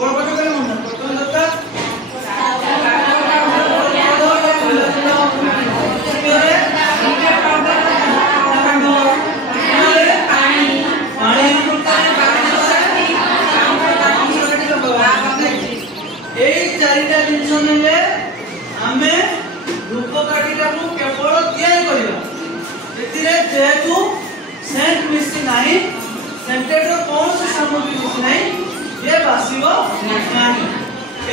बड़ पाठ करे मन प्रथम दरकार चारिटा जिनस ने आमे धूपकाठीटा को केवल तैयारी करिबा एतिरे जेतु सेंट मिसी नाही सेंटेड रो कोन से सामग्री मिसी नाही ये बासिबो नाही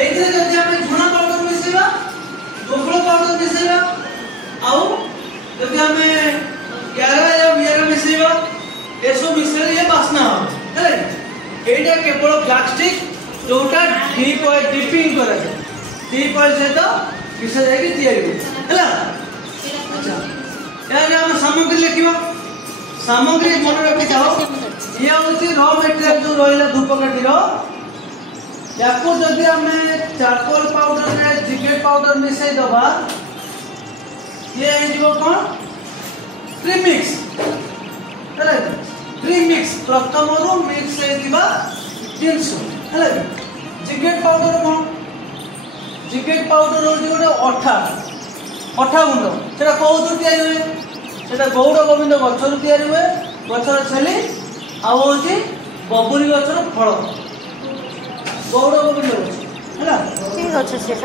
एतिरे जदि आमे धुना पाउडर मिसिबा गोबळ पाउडर मिसिबा आउ जदि आमे ग्यारा या मिरा मिसिबा एसो मिसले ये बासना हो हे एटा केवल प्लास्टिक जोटा डीप ऑयल डिपिंग करा जाए डीप ऑयल से तो किसे जाएगी तैयारी हैला अच्छा यानी हम सामग्री लिखिबा सामग्री मन रखि जाओ ये होची रॉ मटेरियल जो रहिला धूपकाठी रो याको जदि हमें चारकोल पाउडर रे जिगेट पाउडर मिसै दबा ये हे जीवो कोन प्रीमिक्स हैला प्रीमिक्स प्रथम रो मिक्स हे दिबा 300 हैला जिगेट पाउडर कोन जिगेट पाउडर होची गोटे अठा गुंड सेटा कोउतु तयारी हुए सेटा गौड़ गोविंद गछर तयारी हुए गछर छेली आ होची बबुरी गछर फल गौड़ गोविंद गछ हैला ठीक अछि से